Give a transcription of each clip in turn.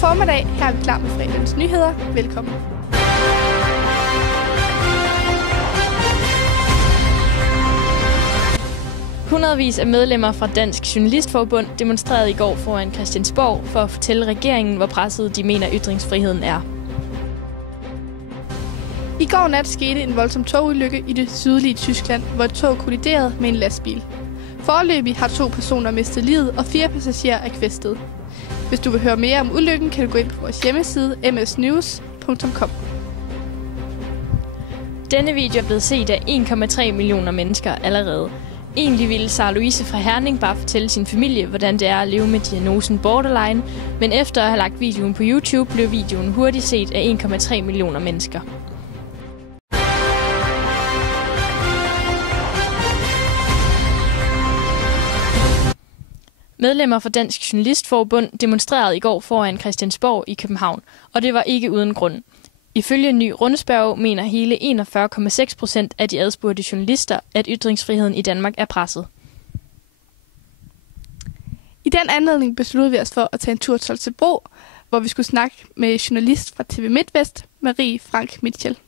formiddag, her er vi klar med fredagens nyheder. Velkommen. Hundredvis af medlemmer fra Dansk Journalistforbund demonstrerede i går foran Christiansborg for at fortælle regeringen, hvor presset de mener ytringsfriheden er. I går nat skete en voldsom togulykke i det sydlige Tyskland, hvor et tog kolliderede med en lastbil. Foreløbig har 2 personer mistet livet, og 4 passagerer er kvæstet. Hvis du vil høre mere om ulykken, kan du gå ind på vores hjemmeside msnews.com. Denne video er blevet set af 1,3 millioner mennesker allerede. Egentlig ville Sara Louise fra Herning bare fortælle sin familie, hvordan det er at leve med diagnosen borderline, men efter at have lagt videoen på YouTube, blev videoen hurtigt set af 1,3 millioner mennesker. Medlemmer fra Dansk Journalistforbund demonstrerede i går foran Christiansborg i København, og det var ikke uden grund. Ifølge en ny rundspørge mener hele 41,6% af de adspurgte journalister, at ytringsfriheden i Danmark er presset. I den anledning besluttede vi os for at tage en tur til Holstebro, hvor vi skulle snakke med journalist fra TV MidtVest, Marie Frank Mitchell.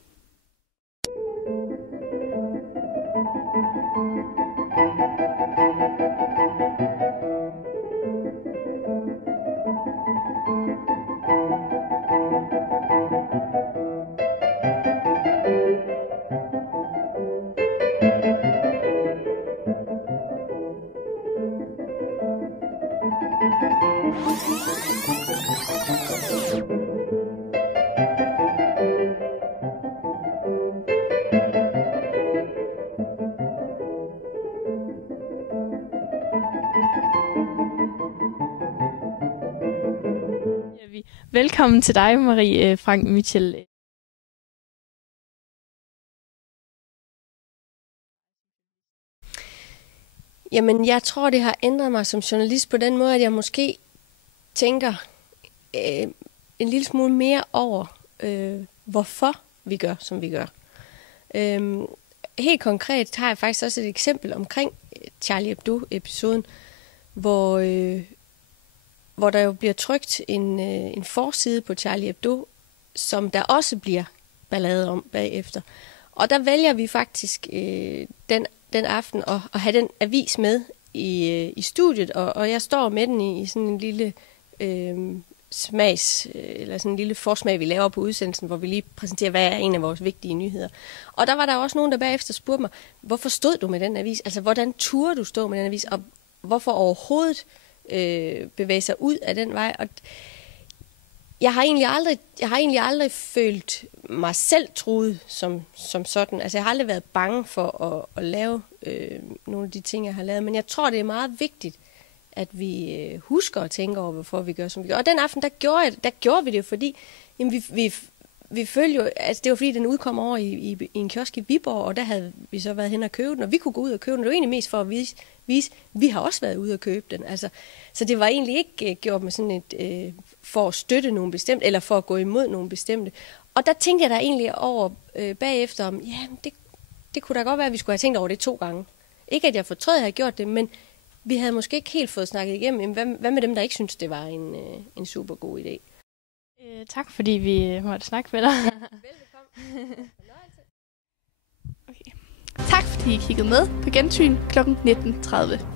Velkommen til dig, Marie Frank Mitchell. Jamen, jeg tror, det har ændret mig som journalist på den måde, at jeg måske tænker en lille smule mere over, hvorfor vi gør, som vi gør. Helt konkret har jeg faktisk også et eksempel omkring Charlie Hebdo-episoden, hvor der jo bliver trykt en forside på Charlie Hebdo, som der også bliver ballade om bagefter. Og der vælger vi faktisk den aften at have den avis med i studiet, og jeg står med den i sådan en lille eller sådan en lille forsmag, vi laver på udsendelsen, hvor vi lige præsenterer, hvad er en af vores vigtige nyheder. Og der var der også nogen, der bagefter spurgte mig, hvorfor stod du med den avis? Altså, hvordan turde du stå med den avis? Og hvorfor overhovedet bevæge sig ud af den vej? Og jeg har egentlig aldrig følt mig selv truet som sådan. Altså, jeg har aldrig været bange for at lave nogle af de ting, jeg har lavet. Men jeg tror, det er meget vigtigt, at vi husker at tænke over, hvorfor vi gør, som vi gør. Og den aften, der gjorde vi det jo, fordi jamen, vi følte jo, altså det var fordi, den udkom over i en kiosk i Viborg, og der havde vi så været hen og købe den, og vi kunne gå ud og købe den. Det var egentlig mest for at vise vi har også været ude og købe den. Altså, så det var egentlig ikke gjort med sådan et, for at støtte nogen bestemt, eller for at gå imod nogen bestemte. Og der tænkte jeg da egentlig over bagefter, om ja, det kunne da godt være, at vi skulle have tænkt over det 2 gange. Ikke at jeg fortrød, at jeg havde gjort det, men vi havde måske ikke helt fået snakket igennem. Hvad med dem, der ikke synes det var en super god idé? Tak, fordi vi måtte snakke med dig. Ja, velbekomme. Okay. Tak fordi I kiggede med på gensyn kl. 19.30.